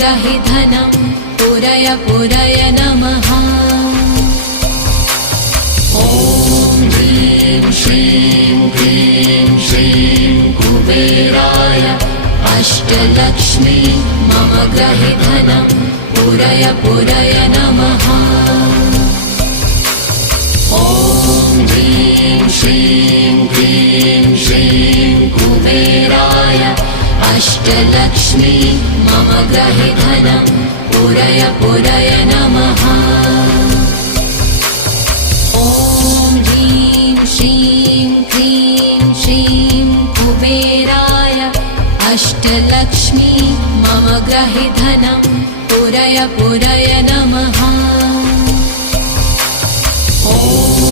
ग्रहे धनं पुरय पुरय नमः। ॐ ह्रीं श्रीं क्लीं श्रीं कुबेराय अष्टलक्ष्मी मम ग्रहे धनं पुरय पुरय नमः। ॐ ह्रीं श्रीं क्लीं श्रीं कुबेराय अष्टलक्ष्मी मम ग्रहे धनं पुरय पुरय नमः। ॐ ह्रीं श्रीं क्लीं श्रीं कुबेराय अष्टलक्ष्मी मम ग्रहे धनं पुरय पुरय नमः।